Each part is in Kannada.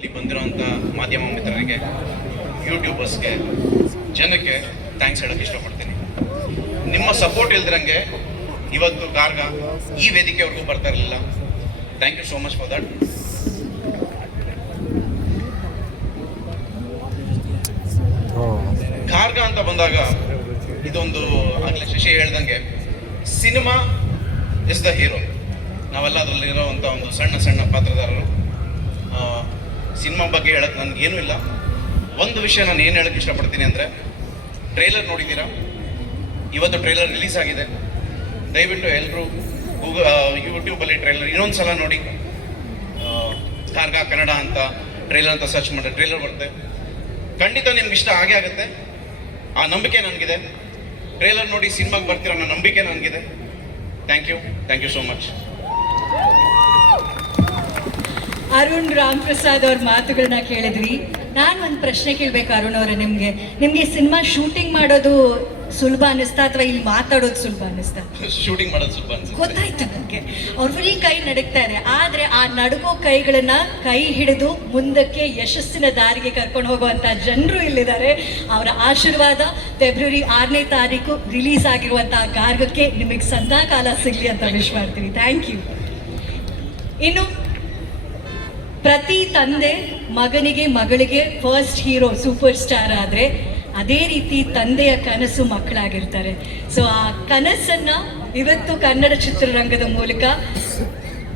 ಇಲ್ಲಿ ಬಂದಿರೋಂಥ ಮಾಧ್ಯಮ ಮಿತ್ರರಿಗೆ, ಯೂಟ್ಯೂಬರ್ಸ್ಗೆ, ಜನಕ್ಕೆ ಥ್ಯಾಂಕ್ಸ್ ಹೇಳೋಕ್ಕೆ ಇಷ್ಟಪಡ್ತೀನಿ. ನಿಮ್ಮ ಸಪೋರ್ಟ್ ಇಲ್ದಿರಂಗೆ ಇವತ್ತು ಕಾರ್ಗ ಈ ವೇದಿಕೆವರೆಗೂ ಬರ್ತಾ ಇರಲಿಲ್ಲ. Thank you so much for that. ಕಾರ್ಗ ಅಂತ ಬಂದಾಗ ಇದೊಂದು ಆಗಲೇ ಶಶಿ ಹೇಳ್ದಂಗೆ ಸಿನಿಮಾ ಇಸ್ ದ ಹೀರೋ. ನಾವೆಲ್ಲ ಅದರಲ್ಲಿರೋವಂಥ ಒಂದು ಸಣ್ಣ ಸಣ್ಣ ಪಾತ್ರಧಾರರು. ಸಿನಿಮಾ ಬಗ್ಗೆ ಹೇಳಕ್ಕೆ ನನಗೇನೂ ಇಲ್ಲ. ಒಂದು ವಿಷಯ ನಾನು ಏನು ಹೇಳಕ್ಕೆ ಇಷ್ಟಪಡ್ತೀನಿ ಅಂದರೆ, ಟ್ರೈಲರ್ ನೋಡಿದ್ದೀರಾ? ಇವತ್ತು ಟ್ರೈಲರ್ ರಿಲೀಸ್ ಆಗಿದೆ. ದಯವಿಟ್ಟು ಎಲ್ಲರೂ ಯೂಟ್ಯೂಬಲ್ಲಿ ಟ್ರೈಲರ್ ಇನ್ನೊಂದು ಸಲ ನೋಡಿ. ಕಾರ್ಗ ಕನ್ನಡ ಅಂತ ಟ್ರೈಲರ್ ಅಂತ ಸರ್ಚ್ ಮಾಡಿ ಟ್ರೈಲರ್ ಬರುತ್ತೆ. ಖಂಡಿತ ನಿಮ್ಗೆ ಇಷ್ಟ ಆಗೇ ಆಗುತ್ತೆ. ಆ ನಂಬಿಕೆ ನನಗಿದೆ. ಟ್ರೈಲರ್ ನೋಡಿ ಸಿನಿಮಾಗೆ ಬರ್ತೀರ ಅನ್ನೋ ನಂಬಿಕೆ ನನಗಿದೆ. Thank you so much. Arun Ram Prasad ಅವ್ರ ಮಾತುಗಳನ್ನ ಕೇಳಿದ್ರಿ. ನಾನು ಒಂದು ಪ್ರಶ್ನೆ ಕೇಳಬೇಕು ಅರುಣ್ ಅವರೇ, ನಿಮಗೆ ಸಿನಿಮಾ ಶೂಟಿಂಗ್ ಮಾಡೋದು ಸುಲಭ ಅನ್ನಿಸ್ತಾ ಅಥವಾ ಇಲ್ಲಿ ಮಾತಾಡೋದು ಸುಲಭ ಅನ್ನಿಸ್ತಾ? ಶೂಟಿಂಗ್ ಮಾಡೋದು ಸುಲಭ ಅನ್ಸುತ್ತೆ. ಗೊತ್ತಾಯ್ತು ನನಗೆ. ಅವ್ರ ಬರೀ ಕೈ ನಡುಗ್ತಾ ಇದೆ, ಆದರೆ ಆ ನಡುಗೋ ಕೈಗಳನ್ನ ಕೈ ಹಿಡಿದು ಮುಂದಕ್ಕೆ ಯಶಸ್ಸಿನ ದಾರಿಗೆ ಕರ್ಕೊಂಡು ಹೋಗುವಂಥ ಜನರು ಇಲ್ಲಿದ್ದಾರೆ. ಅವರ ಆಶೀರ್ವಾದ ಫೆಬ್ರವರಿ 6ನೇ ತಾರೀಕು ರಿಲೀಸ್ ಆಗಿರುವಂತಹ ಕಾರ್ಗಕ್ಕೆ ನಿಮಗೆ ಸದಾ ಕಾಲ ಸಿಗಲಿ ಅಂತ ವಿಶ್ ಮಾಡ್ತೀವಿ. Thank you. ಇನ್ನು ಪ್ರತಿ ತಂದೆ ಮಗನಿಗೆ ಮಗಳಿಗೆ ಫಸ್ಟ್ ಹೀರೋ ಸೂಪರ್ ಸ್ಟಾರ್ ಆದರೆ ಅದೇ ರೀತಿ ತಂದೆಯ ಕನಸು ಮಕ್ಕಳಾಗಿರ್ತಾರೆ. ಸೊ ಆ ಕನಸನ್ನು ಇವತ್ತು ಕನ್ನಡ ಚಿತ್ರರಂಗದ ಮೂಲಕ,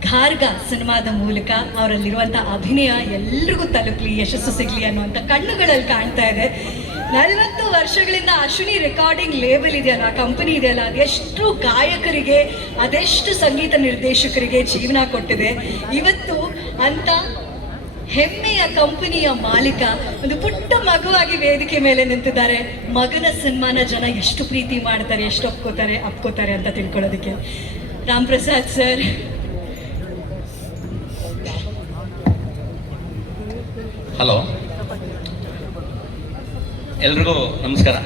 ಕಾರ್ಗ ಸಿನಿಮಾದ ಮೂಲಕ ಅವರಲ್ಲಿರುವಂಥ ಅಭಿನಯ ಎಲ್ರಿಗೂ ತಲುಪಲಿ, ಯಶಸ್ಸು ಸಿಗಲಿ ಅನ್ನುವಂಥ ಕಣ್ಣುಗಳಲ್ಲಿ ಕಾಣ್ತಾ ಇದೆ. 40 ವರ್ಷಗಳಿಂದ ಅಶ್ವಿನಿ ರೆಕಾರ್ಡಿಂಗ್ ಲೇಬಲ್ ಇದೆಯಲ್ಲ, ಕಂಪನಿ ಇದೆಯಲ್ಲ, ಅದೆಷ್ಟು ಗಾಯಕರಿಗೆ, ಅದೆಷ್ಟು ಸಂಗೀತ ನಿರ್ದೇಶಕರಿಗೆ ಜೀವನ ಕೊಟ್ಟಿದೆ. ಇವತ್ತು ಅಂತ ಹೆಮ್ಮೆಯ ಕಂಪನಿಯ ಮಾಲೀಕ ಒಂದು ಪುಟ್ಟ ಮಗುವಾಗಿ ವೇದಿಕೆ ಮೇಲೆ ನಿಂತಿದ್ದಾರೆ. ಮಗನ ಸಿನಿಮಾನ ಜನ ಎಷ್ಟು ಪ್ರೀತಿ ಮಾಡ್ತಾರೆ, ಎಷ್ಟು ಅಪ್ಕೋತಾರೆ ಅಂತ ತಿಳ್ಕೊಳ್ಳೋದಕ್ಕೆ. ರಾಮ್ ಪ್ರಸಾದ್ ಸರ್, ಹಲೋ, ಎಲ್ರಿಗೂ ನಮಸ್ಕಾರ.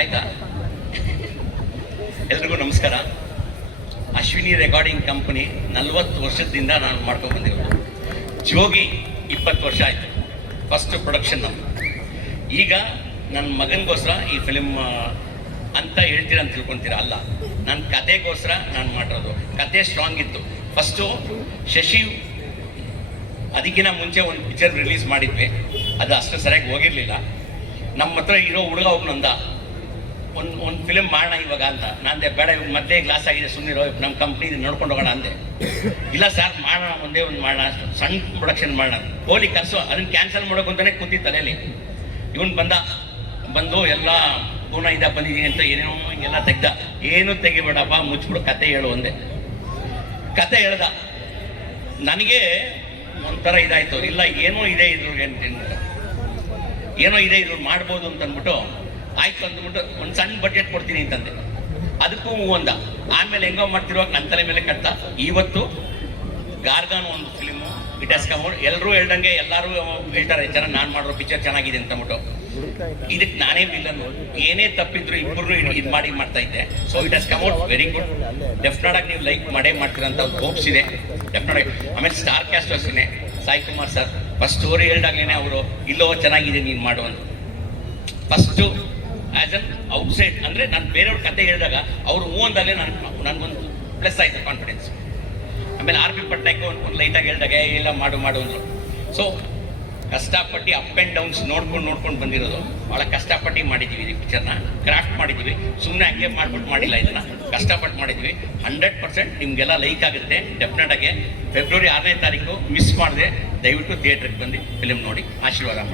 ಆಯ್ತಾ? ಎಲ್ರಿಗೂ ನಮಸ್ಕಾರ. ಅಶ್ವಿನಿ ರೆಕಾರ್ಡಿಂಗ್ ಕಂಪನಿ 40 ವರ್ಷದಿಂದ ನಾನು ಮಾಡ್ಕೊಂಡು ಬಂದಿರೋದು. ಜೋಗಿ 20 ವರ್ಷ ಆಯಿತು, ಫಸ್ಟ್ ಪ್ರೊಡಕ್ಷನ್ ನಮ್ಮದು. ಈಗ ನನ್ನ ಮಗನಿಗೋಸ್ಕರ ಈ ಫಿಲಿಮ್ ಅಂತ ಹೇಳ್ತೀರ ಅಂತ ತಿಳ್ಕೊತೀರ, ಅಲ್ಲ, ನನ್ನ ಕತೆಗೋಸ್ಕರ ನಾನು ಮಾಡಿರೋದು. ಕತೆ ಸ್ಟ್ರಾಂಗ್ ಇತ್ತು. ಫಸ್ಟು ಶಶಿ ಅದಕ್ಕಿಂತ ಮುಂಚೆ ಒಂದು ಪಿಕ್ಚರ್ ರಿಲೀಸ್ ಮಾಡಿದ್ವಿ, ಅದು ಅಷ್ಟು ಸರಿಯಾಗಿ ಹೋಗಿರಲಿಲ್ಲ. ನಮ್ಮ ಹತ್ರ ಇರೋ ಹುಡುಗ ಒಬ್ಬನಂದ ಒಂದು ಫಿಲಿಮ್ ಮಾಡೋಣ ಇವಾಗ ಅಂತ. ನಾನಂದೆ ಬೇಡ, ಇವಾಗ ಮಧ್ಯೆ ಗ್ಲಾಸ್ ಆಗಿದೆ, ಸುಮ್ಮನಿರೋ, ನಮ್ಮ ಕಂಪ್ನಿ ನೋಡ್ಕೊಂಡು ಹೋಗೋಣ ಅಂದೆ. ಇಲ್ಲ ಸರ್, ಮಾಡೋಣ, ಒಂದೇ ಒಂದು ಮಾಡೋಣ, ಸಣ್ಣ ಪ್ರೊಡಕ್ಷನ್ ಮಾಡೋಣ, ಹೋಲಿ ಕರ್ಸು, ಅದನ್ನು ಕ್ಯಾನ್ಸಲ್ ಮಾಡೋಕೆ ಅಂತಲೇ ಕೂತಿ ತಲೆಯಲ್ಲಿ. ಇವನು ಬಂದು ಎಲ್ಲ ಪೂರ್ಣ ಬಂದಿದ್ದೀನಿ ಅಂತ ಏನೇನೋ ಹಿಂಗೆಲ್ಲ ತೆಗ್ದ. ಏನೂ ತೆಗಿಬೇಡಪ್ಪ, ಮುಚ್ಚಿಬಿಡು, ಕತೆ ಹೇಳು ಒಂದೇ. ಕತೆ ಹೇಳ್ದ. ನನಗೆ ಒಂಥರ ಇದಾಯಿತು. ಇಲ್ಲ, ಏನೋ ಇದೆ ಇದ್ರು ಮಾಡ್ಬೋದು ಅಂತ ಅಂದ್ಬಿಟ್ಟು, ಆಯ್ತು ಅಂದ್ಬಿಟ್ಟು ಒಂದು ಸಣ್ಣ ಬಜೆಟ್ ಕೊಡ್ತೀನಿ ಅಂತಂದೆ. ಅದಕ್ಕೂ ಒಂದ. ಆಮೇಲೆ ಹೆಂಗೋ ಮಾಡ್ತಿರುವಾಗ ನನ್ನ ತಲೆ ಮೇಲೆ ಕಟ್ಟ. ಇವತ್ತು ಗಾರ್ಗಾನ್ ಒಂದು film it has come out. ಎಲ್ಲರೂ ಹೇಳ್ದಂಗೆ, ಎಲ್ಲರೂ ಹೇಳ್ತಾರೆ ಚೆನ್ನಾಗಿ ನಾನು ಮಾಡಿರೋ ಪಿಕ್ಚರ್ ಚೆನ್ನಾಗಿದೆ ಅಂತ ಅಂದ್ಬಿಟ್ಟು. ಇದಕ್ಕೆ ನಾನೇ ವಿಲ್ಲನ್. ಏನೇ ತಪ್ಪಿದ್ರು ಇಬ್ಬರು ಇದು ಮಾಡ್ತಾ ಇದ್ದೆ. So it has come out very good. Definite ಆಗಿ ನೀವು ಲೈಕ್ ಮಾಡ್ತೀರಂತ ಹೋಪ್ಸ್ ಇದೆ ಡೆಫಿನೆಟ್ ಆಗಿ. ಆಮೇಲೆ ಸ್ಟಾರ್ ಕ್ಯಾಸ್ಟ್ ಅಷ್ಟೇ, Sai Kumar sir first story ಹೇಳ್ದಾಗ್ಲೇ ಅವರು ಇಲ್ಲೋ ಚೆನ್ನಾಗಿದೆ ನೀನು ಮಾಡುವಂತ. ಫಸ್ಟು ಆ್ಯಸ್ ಅನ್ ಔಟ್ಸೈಡ್ ಅಂದರೆ ನಾನು ಬೇರೆಯವ್ರ ಕತೆ ಹೇಳಿದಾಗ ಅವರು ಅಂದಾಗಲೇ ನನಗೊಂದು ಪ್ಲಸ್ ಆಯಿತು, ಕಾನ್ಫಿಡೆನ್ಸ್. ಆಮೇಲೆ ಆರ್ ಪಿ ಪಟ್ನಾಯ್ಕ ಒಂದು ಲೈಟಾಗಿ ಹೇಳಿದಾಗ ಎಲ್ಲ ಮಾಡು ಅಂದರು. ಸೊ ಕಷ್ಟಪಟ್ಟು ಅಪ್ ಆ್ಯಂಡ್ ಡೌನ್ಸ್ ನೋಡ್ಕೊಂಡು ಬಂದಿರೋದು. ಭಾಳ ಕಷ್ಟಪಟ್ಟು ಮಾಡಿದ್ದೀವಿ ಈ ಪಿಕ್ಚರ್ನ, ಕ್ರಾಫ್ಟ್ ಮಾಡಿದ್ದೀವಿ. ಸುಮ್ಮನೆ ಹಂಗೆ ಮಾಡಿಲ್ಲ, ಇದನ್ನು ಕಷ್ಟಪಟ್ಟು ಮಾಡಿದ್ವಿ. 100% ನಿಮಗೆಲ್ಲ ಲೈಕ್ ಆಗುತ್ತೆ ಡೆಫಿನೆಟಾಗಿ. ಫೆಬ್ರವರಿ 6ನೇ ತಾರೀಕು ಮಿಸ್ ಮಾಡಿದೆ. ದಯವಿಟ್ಟು ಥಿಯೇಟ್ರಿಗೆ ಬಂದು ಫಿಲಿಮ್ ನೋಡಿ ಆಶೀರ್ವಾದ ಮಾಡಿ.